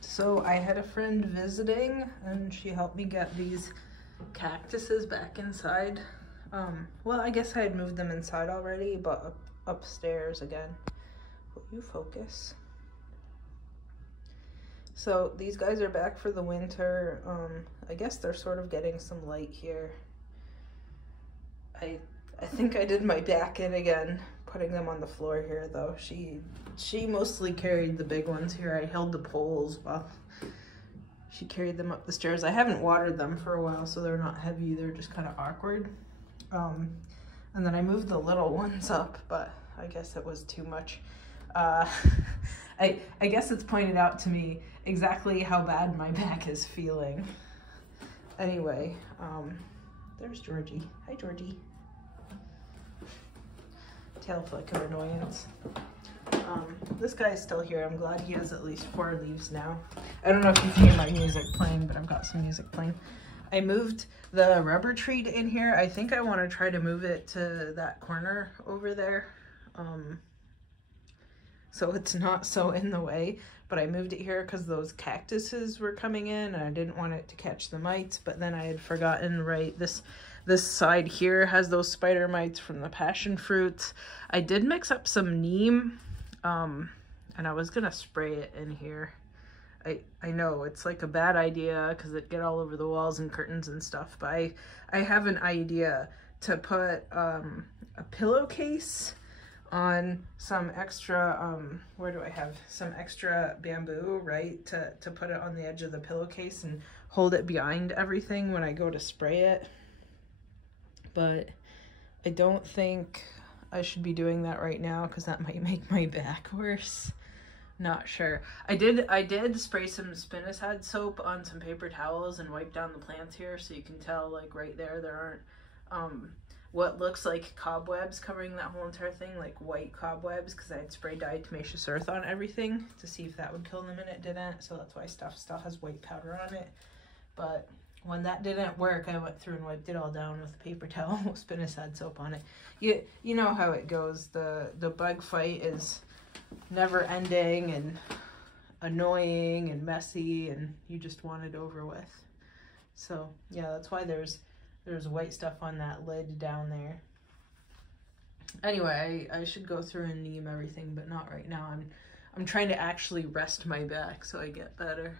So I had a friend visiting and she helped me get these cactuses back inside. Well, I guess I had moved them inside already, but upstairs again. Will you focus? So these guys are back for the winter. I guess they're sort of getting some light here. I think I did my back in again, putting them on the floor here though. She mostly carried the big ones here. I held the poles while she carried them up the stairs. I haven't watered them for a while, so they're not heavy. They're just kind of awkward. And then I moved the little ones up, but I guess it was too much. I guess it's pointed out to me exactly how bad my back is feeling. Anyway, there's Georgie. Hi, Georgie. Tail flick of annoyance. This guy is still here. I'm glad he has at least 4 leaves now. I don't know if you can hear my music playing, but I've got some music playing. I moved the rubber tree in here. I think I want to try to move it to that corner over there. So it's not so in the way, but I moved it here because those cactuses were coming in and I didn't want it to catch the mites, but then I had forgotten, right, this side here has those spider mites from the passion fruits. I did mix up some neem, and I was gonna spray it in here. I know it's like a bad idea because it get all over the walls and curtains and stuff, but I have an idea to put a pillowcase on some extra, where do I have some extra bamboo, right, to put it on the edge of the pillowcase and hold it behind everything when I go to spray it. But I don't think I should be doing that right now because that might make my back worse. Not sure. I did spray some spinosad soap on some paper towels and wipe down the plants here, so you can tell, like, right there aren't what looks like cobwebs covering that whole entire thing, like white cobwebs, because I had sprayed diatomaceous earth on everything to see if that would kill them, and it didn't, so that's why stuff still has white powder on it. But when that didn't work, I went through and wiped it all down with a paper towel with spinosad soap on it. You know how it goes. The bug fight is never ending and annoying and messy, and you just want it over with. So yeah, that's why there's white stuff on that lid down there. Anyway, I should go through and neem everything, but not right now. I'm trying to actually rest my back so I get better.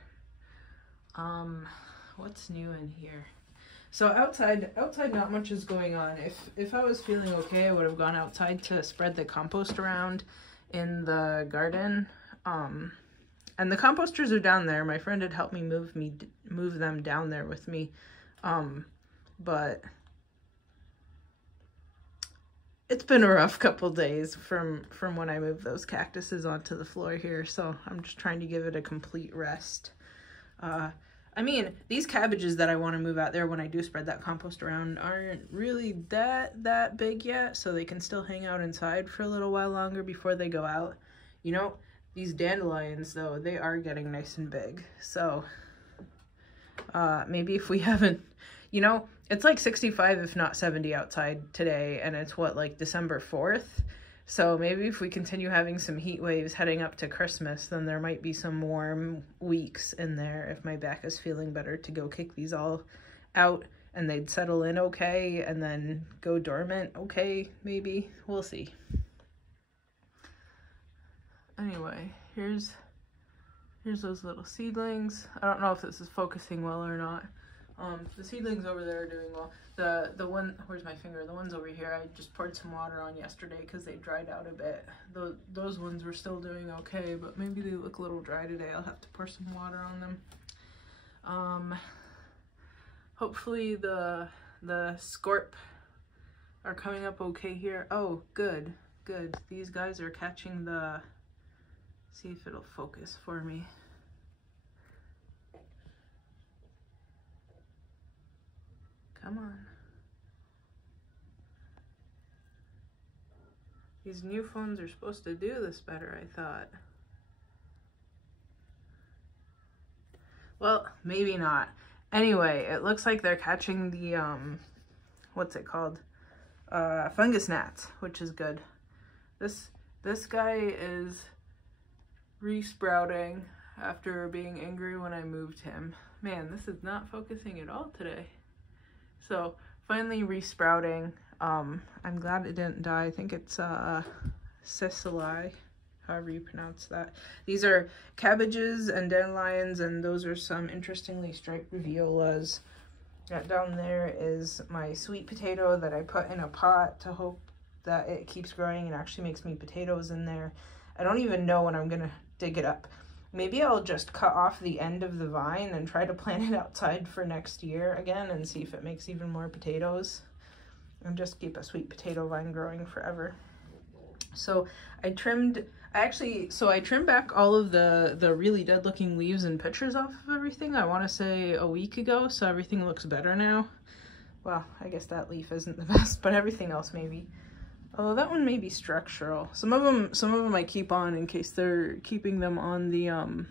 What's new in here? So outside not much is going on. If I was feeling okay, I would have gone outside to spread the compost around in the garden. And the composters are down there. My friend had helped me move them down there with me. But it's been a rough couple days from when I moved those cactuses onto the floor here, so I'm just trying to give it a complete rest. I mean, these cabbages that I want to move out there when I do spread that compost around aren't really that big yet, so they can still hang out inside for a little while longer before they go out. You know, these dandelions, though, they are getting nice and big, so maybe if we haven't, you know, it's like 65 if not 70 outside today, and it's what, like December 4th? So maybe if we continue having some heat waves heading up to Christmas, then there might be some warm weeks in there if my back is feeling better to go kick these all out and they'd settle in okay and then go dormant okay, maybe. We'll see. Anyway, here's those little seedlings. I don't know if this is focusing well or not. The seedlings over there are doing well. The one, where's my finger? The ones over here, I just poured some water on yesterday because they dried out a bit. Those ones were still doing okay, but maybe they look a little dry today. I'll have to pour some water on them. Hopefully the scorp are coming up okay here. Oh, good. These guys are catching the, see if it'll focus for me. Come on. These new phones are supposed to do this better, I thought. Well, maybe not. Anyway, it looks like they're catching the, what's it called? Fungus gnats, which is good. This guy is resprouting. after being angry when I moved him. Man, this is not focusing at all today. So finally resprouting. I'm glad it didn't die. I think it's Sicily, however you pronounce that. These are cabbages and dandelions, and those are some interestingly striped violas. That down there is my sweet potato that I put in a pot to hope that it keeps growing and actually makes me potatoes in there. I don't even know when I'm gonna dig it up. Maybe I'll just cut off the end of the vine and try to plant it outside for next year again and see if it makes even more potatoes. And just keep a sweet potato vine growing forever. So I trimmed back all of the really dead looking leaves and pictures off of everything, I want to say a week ago, so everything looks better now. Well, I guess that leaf isn't the best, but everything else maybe. Oh, that one may be structural. Some of them I keep on in case they're keeping them on the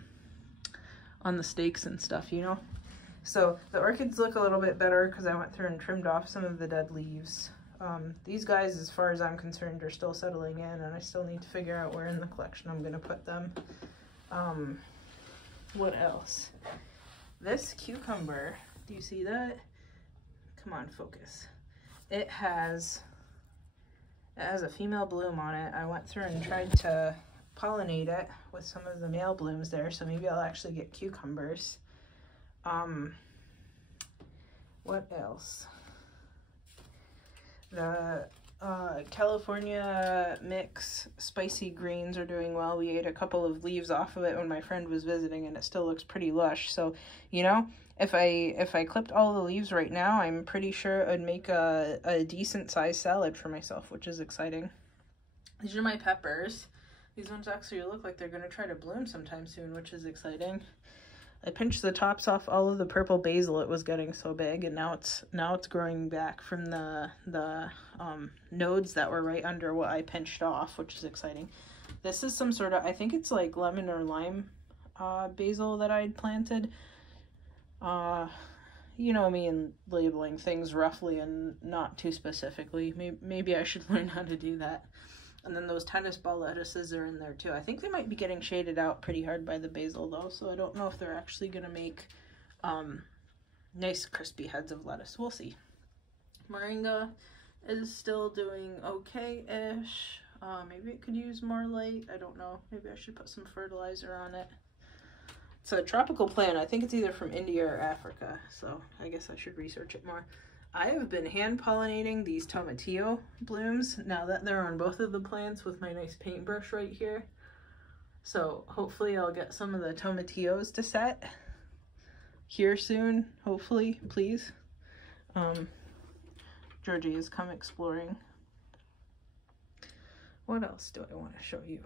stakes and stuff, you know? So the orchids look a little bit better because I went through and trimmed off some of the dead leaves. These guys, as far as I'm concerned, are still settling in, and I still need to figure out where in the collection I'm going to put them. What else? This cucumber, do you see that? Come on, focus. It has a female bloom on it. I went through and tried to pollinate it with some of the male blooms there, so maybe I'll actually get cucumbers. What else? The California mix spicy greens are doing well. We ate a couple of leaves off of it when my friend was visiting, and it still looks pretty lush. So, you know, if I clipped all the leaves right now, I'm pretty sure it would make a decent sized salad for myself, which is exciting. These are my peppers. These ones actually look like they're going to try to bloom sometime soon, which is exciting. I pinched the tops off all of the purple basil. It was getting so big, and now it's growing back from the nodes that were right under what I pinched off, which is exciting. This is some sort of, I think it's like lemon or lime basil that I'd planted. You know me and labeling things roughly and not too specifically. Maybe I should learn how to do that. And then those tennis ball lettuces are in there too. I think they might be getting shaded out pretty hard by the basil though, so I don't know if they're actually going to make nice crispy heads of lettuce. We'll see. Moringa is still doing okay-ish. Maybe it could use more light. I don't know. Maybe I should put some fertilizer on it. It's a tropical plant. I think it's either from India or Africa, so I guess I should research it more. I have been hand pollinating these tomatillo blooms now that they're on both of the plants with my nice paintbrush right here. So hopefully I'll get some of the tomatillos to set here soon, hopefully, please. Georgie has come exploring. What else do I want to show you?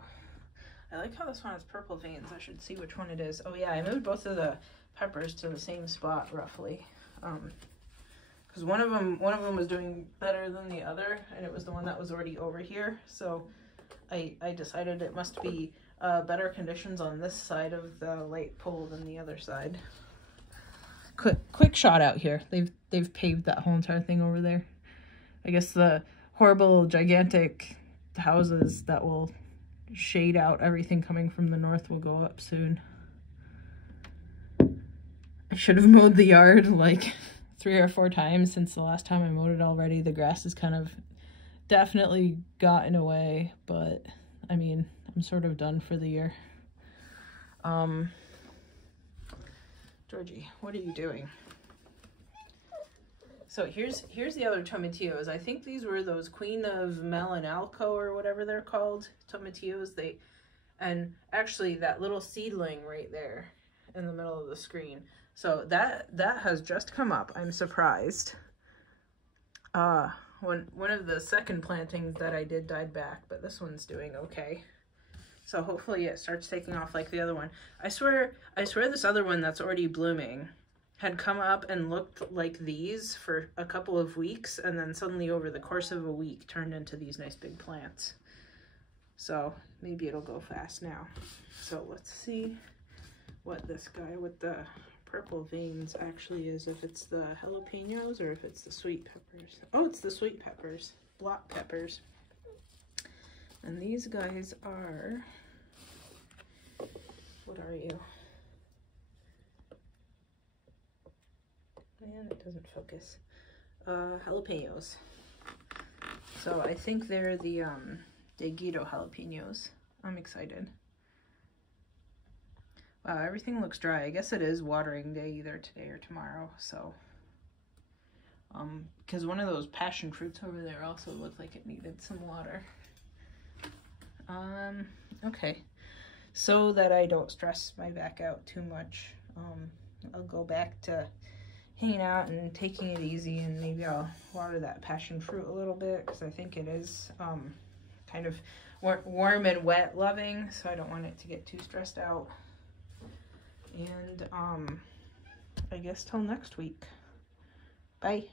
I like how this one has purple veins. I should see which one it is. Oh yeah, I moved both of the peppers to the same spot roughly. Because one of them was doing better than the other, and it was the one that was already over here. So I decided it must be better conditions on this side of the light pole than the other side. Quick shot out here. They've paved that whole entire thing over there. I guess the horrible gigantic houses that will shade out everything coming from the north will go up soon. I should have mowed the yard like 3 or 4 times since the last time I mowed it already. The grass has kind of definitely gotten away, but I mean, I'm sort of done for the year. Georgie, what are you doing? So here's the other tomatillos. I think these were those Queen of Melanalco or whatever they're called, tomatillos. And actually that little seedling right there in the middle of the screen. So that has just come up. I'm surprised. One of the second plantings that I did died back, but this one's doing okay. So hopefully it starts taking off like the other one. I swear this other one that's already blooming had come up and looked like these for a couple of weeks, and then suddenly over the course of a week turned into these nice big plants. So maybe it'll go fast now. So let's see what this guy with the purple veins actually is, if it's the jalapenos or if it's the sweet peppers. Oh, it's the sweet peppers, block peppers. And these guys are, what are you? it doesn't focus. Jalapenos. So I think they're the Deguito jalapenos. I'm excited. Wow, everything looks dry. I guess it is watering day either today or tomorrow, so. Because one of those passion fruits over there also looked like it needed some water. Okay. So that I don't stress my back out too much, I'll go back to hanging out and taking it easy, and maybe I'll water that passion fruit a little bit because I think it is kind of warm and wet loving, so I don't want it to get too stressed out. And I guess till next week. Bye.